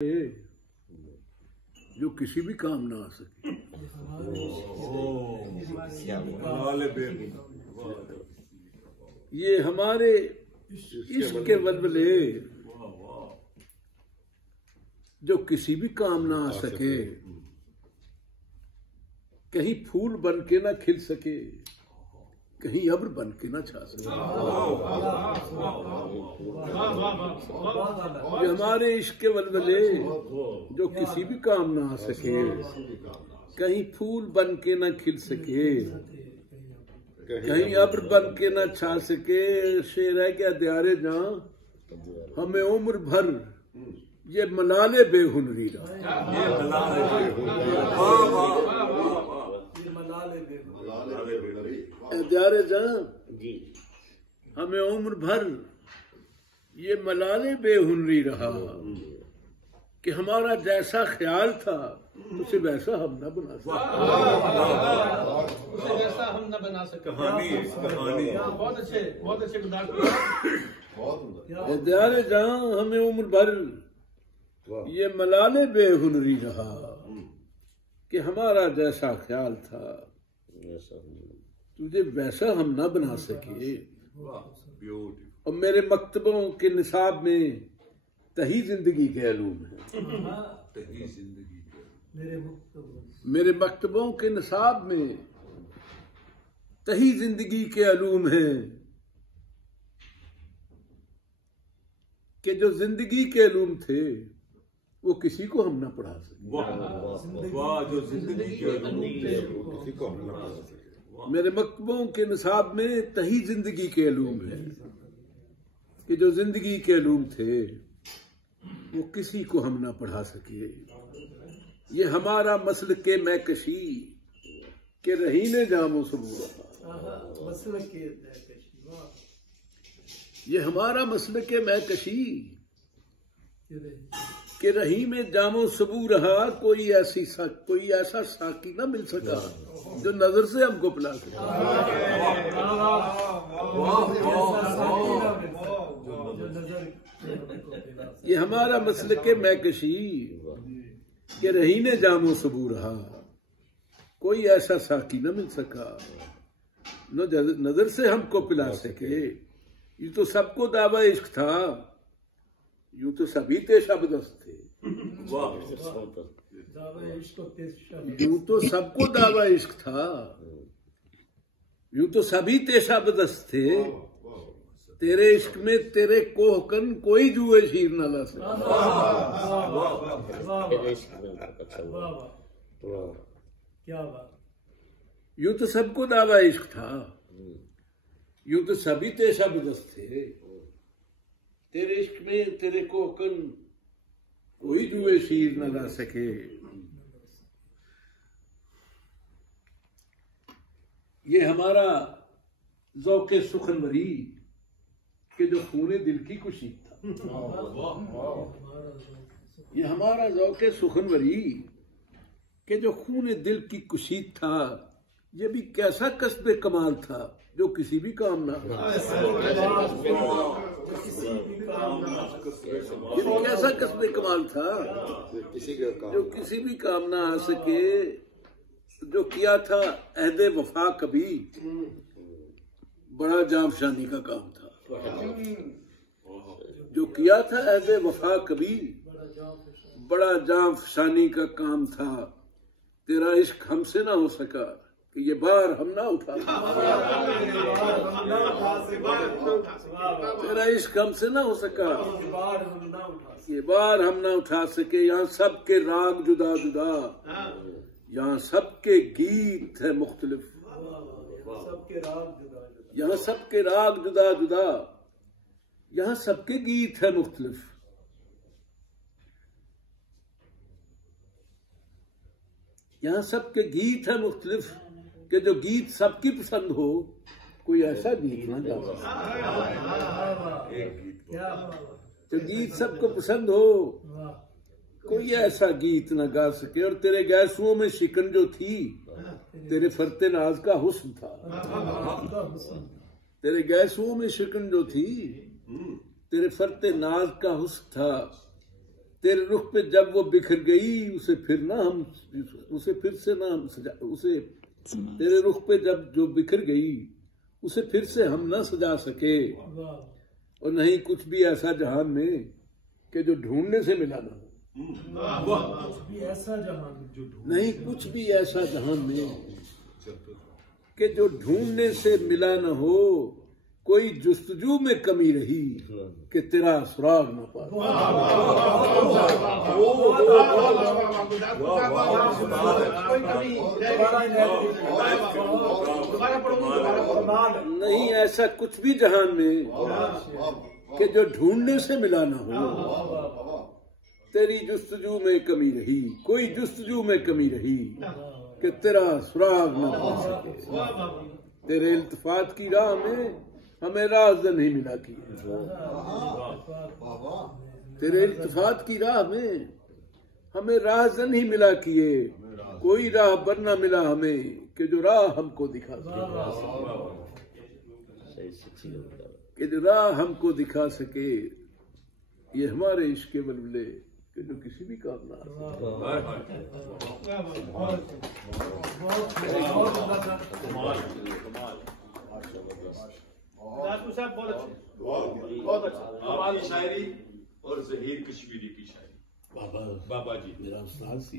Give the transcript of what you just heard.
जो किसी भी काम ना आ सके। ये हमारे इश्क के बलबले जो किसी भी काम ना आ सके, कहीं फूल बन के ना खिल सके, कहीं अब्र बन के ना छा सके। ये हमारे इश्क के बलबले जो किसी भी काम ना आ सके, कहीं फूल बन के ना खिल सके, कहीं अब्र बन के ना छा सके। शेर है क्या दियारे जहां हमें उम्र भर ये मलाले बेहुनरी रहा। दियारे जहां हमें उम्र भर ये मलाले बेहुनरी रहा कि हमारा जैसा ख्याल था उसे वैसा हम न बना सके। उसे वैसा हम न बना सके। बहुत अच्छे दियारे जहां हमें उम्र भर ये मलाले बेहुनरी रहा कि हमारा जैसा ख्याल था तुझे वैसा हम ना बना सके। और मेरे मकतबों के निसाब में तही जिंदगी के अलूम है। मेरे मकतबों के निसाब में तही जिंदगी के अलूम है कि जो जिंदगी के अलूम थे वो किसी को हम ना पढ़ा सके। जो जिंदगी के अलूम थे वो किसी को हम ना पढ़ा सके। मेरे मकतबों के निसाब में तही जिंदगी के अलूम है कि जो जिंदगी के अलूम थे वो किसी को हम ना पढ़ा सके। ये हमारा मसल के मैकशी के रहीने जामो सबूरा। ये हमारा मसल के मैकशी के रही में जामो सबू रहा। कोई ऐसा साकी ना मिल सका जो नजर से हमको पिला सके। ये हमारा मसल के मैकशी के रही ने जामो सबू रहा। कोई ऐसा साकी न मिल सका न नजर से हमको पिला सके। ये तो सबको दावा इश्क था, यूं तो सभी तेशाबदस्त थे। यूं तो सबको दावा इश्क था, यूं तो सभी तेशाबदस्त थे। तेरे इश्क में तेरे कोहकन कोई जुए शीर न ला सके। यूं तो सबको दावा इश्क था, यूं तो सभी तेशाबदस्त थे। तेरे इश्क में तेरे कोहकन कोई जुए शीर न ला सके। ये हमारा ज़ौक़े सुखनवरी के जो खूने दिल की कुशीद था। ये हमारा ज़ौक़े सुखनवरी के जो खूने दिल की कुशीद था। ये भी कैसा कस्बे कमाल था जो किसी भी काम ना आ ये कैसा कस्बे कमाल था जो किसी भी काम ना आ सके। जो किया था अहदे वफा कभी बड़ा जामशानी का काम था। जो किया था अहदे वफा कभी बड़ा जामशानी का काम था। तेरा इश्क हमसे ना हो सका कि ये बार हम ना उठा। तेरा इश्क हमसे ना हो सका ये बार हम ना उठा सके। यहाँ सबके राग जुदा जुदा, यहाँ सबके गीत है मुख्तलिफ। यहाँ सबके राग जुदा जुदा, यहाँ सबके गीत है मुख्तलिफ। यहाँ सबके गीत है मुख्तलिफ कि जो गीत सबकी पसंद हो कोई ऐसा गीत ना गा सके। जो गीत सबको पसंद हो कोई ऐसा गीत ना गा सके। और तेरे गैसुओं में शिकन जो थी तेरे फरते नाज का हुस्न था। तेरे गैसुओं में शिकन जो थी तेरे फरते नाज का हुस्न था। तेरे रुख पे जब वो बिखर गई उसे फिर से ना हम सजा उसे तेरे रुख पे जब जो बिखर गई उसे फिर से हम ना सजा सके, और नहीं कुछ भी ऐसा जहान में कि जो ढूंढने से मिला ना हो। नहीं कुछ भी ऐसा जहान में कि जो ढूंढने से मिला न हो, कोई जुस्तजू में कमी रही कि तेरा सुराग न पाए। नहीं ऐसा कुछ भी जहान में कि जो ढूंढने से मिला न हो, तेरी जुस्तजू में कमी रही, कोई जुस्तजू में कमी रही कि तेरा सुराग न पा सके। तेरे इल्तिफात की राह में हमें राज नहीं मिला किए, तेरे इल्तिफात की राह में हमें राज नहीं मिला किए, कोई राह बर न मिला हमें कि जो राह हमको दिखा सके, कि जो राह हमको दिखा सके। ये हमारे इश्क के बलबले कि जो किसी भी काम ना बहुत अच्छा शायरी और ज़हीर कश्मीरी की शायरी। बाबा जी मेरा उस्ताद सी।